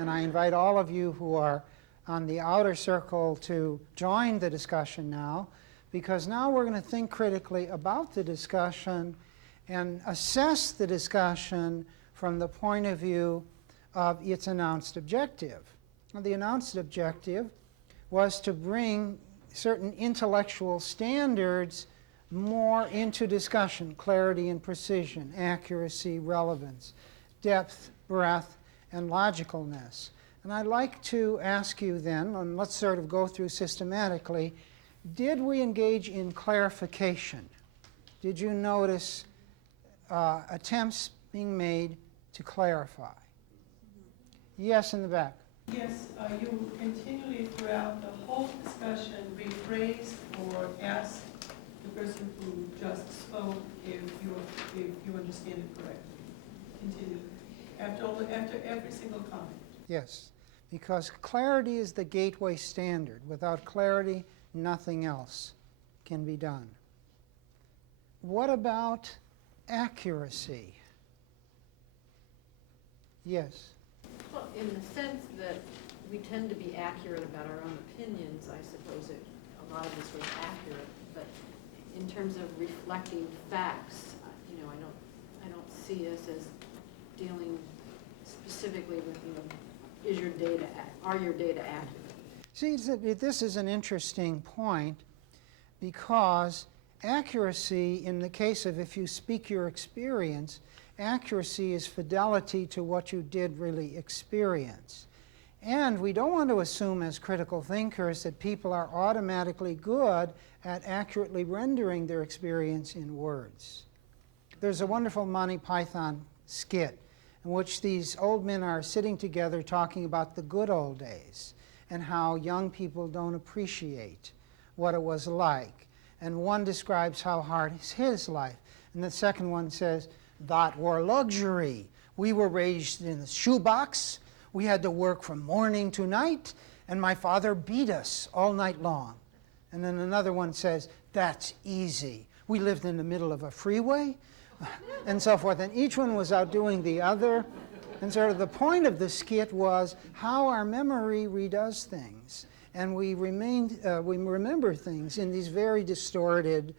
And I invite all of you who are on the outer circle to join the discussion now, because now we're going to think critically about the discussion and assess the discussion from the point of view of its announced objective. Now, the announced objective was to bring certain intellectual standards more into discussion: clarity and precision, accuracy, relevance, depth, breadth, and logicalness. And I'd like to ask you then, and let's sort of go through systematically, did we engage in clarification? Did you notice attempts being made to clarify? Yes, in the back. Yes, you continually throughout the whole discussion rephrased or asked the person who just spoke if you understand it correctly. Continue. After every single comment. Yes, because clarity is the gateway standard. Without clarity, nothing else can be done. What about accuracy? Yes. Well, in the sense that we tend to be accurate about our own opinions, I suppose a lot of this was accurate, but in terms of reflecting facts, I don't see us as dealing specifically with, are your data accurate? See, this is an interesting point, because accuracy, in the case of if you speak your experience, accuracy is fidelity to what you did really experience. And we don't want to assume as critical thinkers that people are automatically good at accurately rendering their experience in words. There's a wonderful Monty Python skit in which these old men are sitting together talking about the good old days and how young people don't appreciate what it was like. And one describes how hard is his life, and the second one says, "That were luxury. We were raised in a shoebox. We had to work from morning to night, and my father beat us all night long." And then another one says, "That's easy. We lived in the middle of a freeway," and so forth. And each one was outdoing the other. And sort of the point of the skit was how our memory redoes things. And we remember things in these very distorted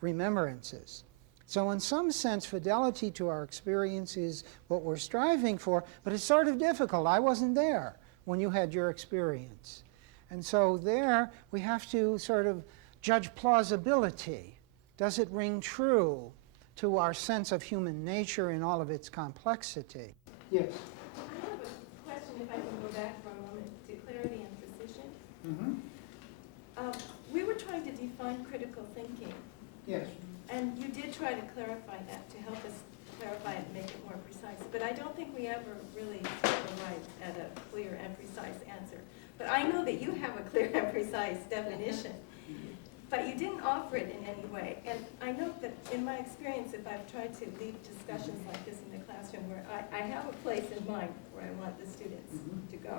remembrances. So in some sense, fidelity to our experience is what we're striving for, but it's sort of difficult. I wasn't there when you had your experience. And so there, we have to sort of judge plausibility. Does it ring true to our sense of human nature in all of its complexity? Yes? I have a question, if I can go back for a moment, to clarity and precision. We were trying to define critical thinking. Yes. And you did try to clarify that, to help us clarify it and make it more precise. But I don't think we ever really arrived at a clear and precise answer. But I know that you have a clear and precise definition. But you didn't offer it in any way. And I know that in my experience, if I've tried to lead discussions like this in the classroom, where I have a place in mind where I want the students to go,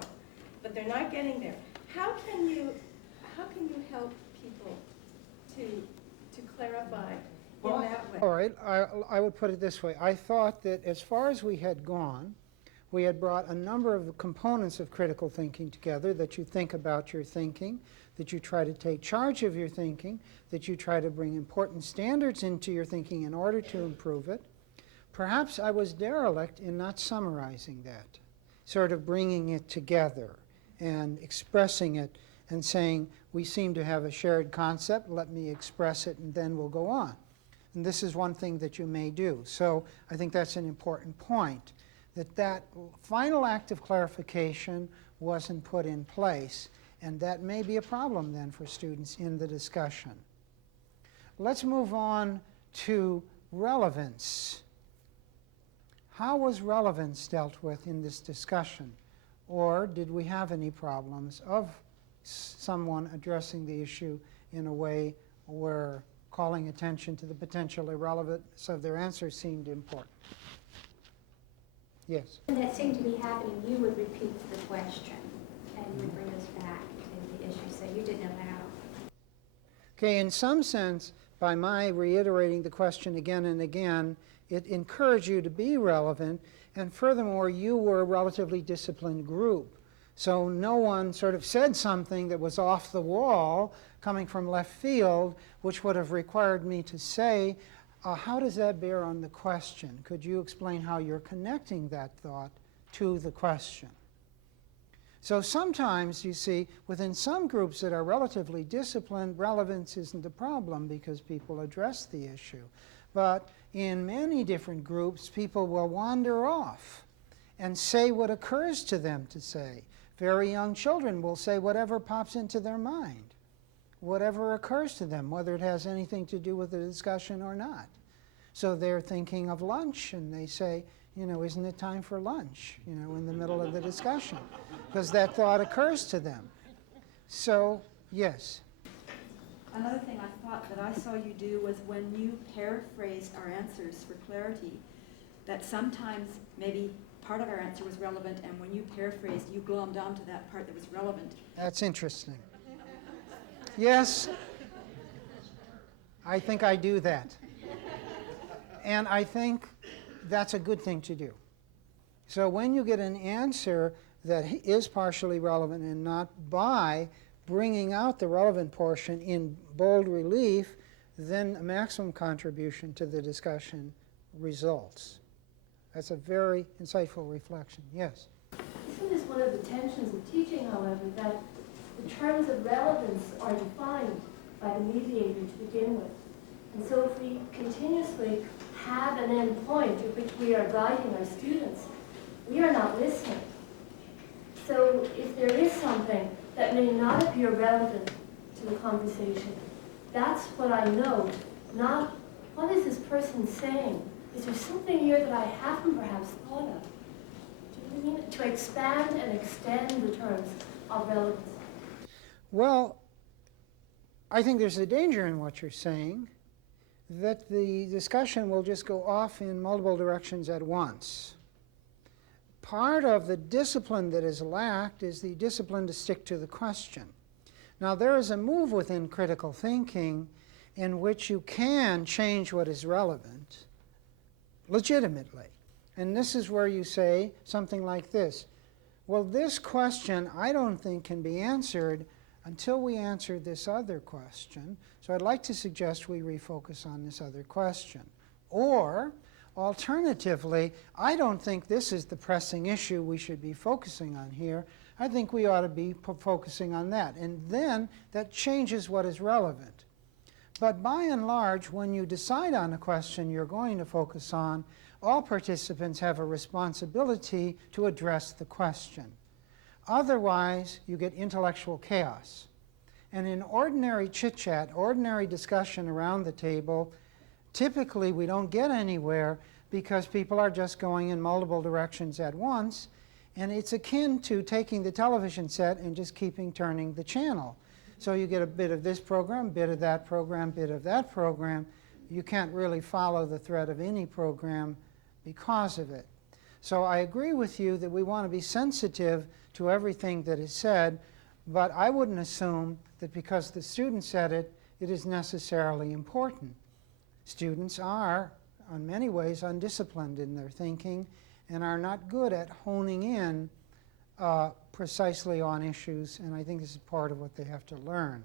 but they're not getting there. How can you help people to clarify in that way? All right, I would put it this way. I thought that as far as we had gone, we had brought a number of components of critical thinking together, that you think about your thinking, that you try to take charge of your thinking, that you try to bring important standards into your thinking in order to improve it. Perhaps I was derelict in not summarizing that, sort of bringing it together and expressing it and saying, we seem to have a shared concept, let me express it, and then we'll go on. And this is one thing that you may do. So I think that's an important point, that final act of clarification wasn't put in place, and that may be a problem then for students in the discussion. Let's move on to relevance. How was relevance dealt with in this discussion? Or did we have any problems of someone addressing the issue in a way where calling attention to the potential irrelevance of their answer seemed important? Yes? When that seemed to be happening, you would repeat the question and you would bring us back to the issue, so you didn't know how. Okay, in some sense, by my reiterating the question again and again, it encouraged you to be relevant, and furthermore, you were a relatively disciplined group. So no one sort of said something that was off the wall, coming from left field, which would have required me to say, how does that bear on the question? Could you explain how you're connecting that thought to the question? So sometimes, you see, within some groups that are relatively disciplined, relevance isn't a problem because people address the issue. But in many different groups, people will wander off and say what occurs to them to say. Very young children will say whatever pops into their mind, whatever occurs to them, whether it has anything to do with the discussion or not. So they're thinking of lunch, and they say, isn't it time for lunch, in the middle of the discussion, because that thought occurs to them. So, yes. Another thing I thought that I saw you do was when you paraphrased our answers for clarity, that sometimes maybe part of our answer was relevant, and when you paraphrased, you glommed onto that part that was relevant. That's interesting. Yes, I think I do that. And I think that's a good thing to do. So when you get an answer that is partially relevant and not, by bringing out the relevant portion in bold relief, then a maximum contribution to the discussion results. That's a very insightful reflection. Yes? Isn't this one of the tensions of teaching, however, that the terms of relevance are defined by the mediator to begin with? And so if we continuously have an end point at which we are guiding our students, we are not listening. So if there is something that may not appear relevant to the conversation, that's what I know, not what is this person saying? Is there something here that I haven't perhaps thought of? Do you know what I mean? To expand and extend the terms of relevance. Well, I think there's a danger in what you're saying, that the discussion will just go off in multiple directions at once. Part of the discipline that is lacked is the discipline to stick to the question. Now, there is a move within critical thinking in which you can change what is relevant legitimately. And this is where you say something like this. Well, this question I don't think can be answered until we answer this other question. So I'd like to suggest we refocus on this other question. Or, alternatively, I don't think this is the pressing issue we should be focusing on here. I think we ought to be focusing on that. And then that changes what is relevant. But by and large, when you decide on a question you're going to focus on, all participants have a responsibility to address the question. Otherwise, you get intellectual chaos. And in ordinary chit-chat, ordinary discussion around the table, typically we don't get anywhere because people are just going in multiple directions at once, and it's akin to taking the television set and just keeping turning the channel. So you get a bit of this program, bit of that program, bit of that program. You can't really follow the thread of any program because of it. So I agree with you that we want to be sensitive to everything that is said, but I wouldn't assume that because the student said it, it is necessarily important. Students are, in many ways, undisciplined in their thinking and are not good at honing in precisely on issues, and I think this is part of what they have to learn.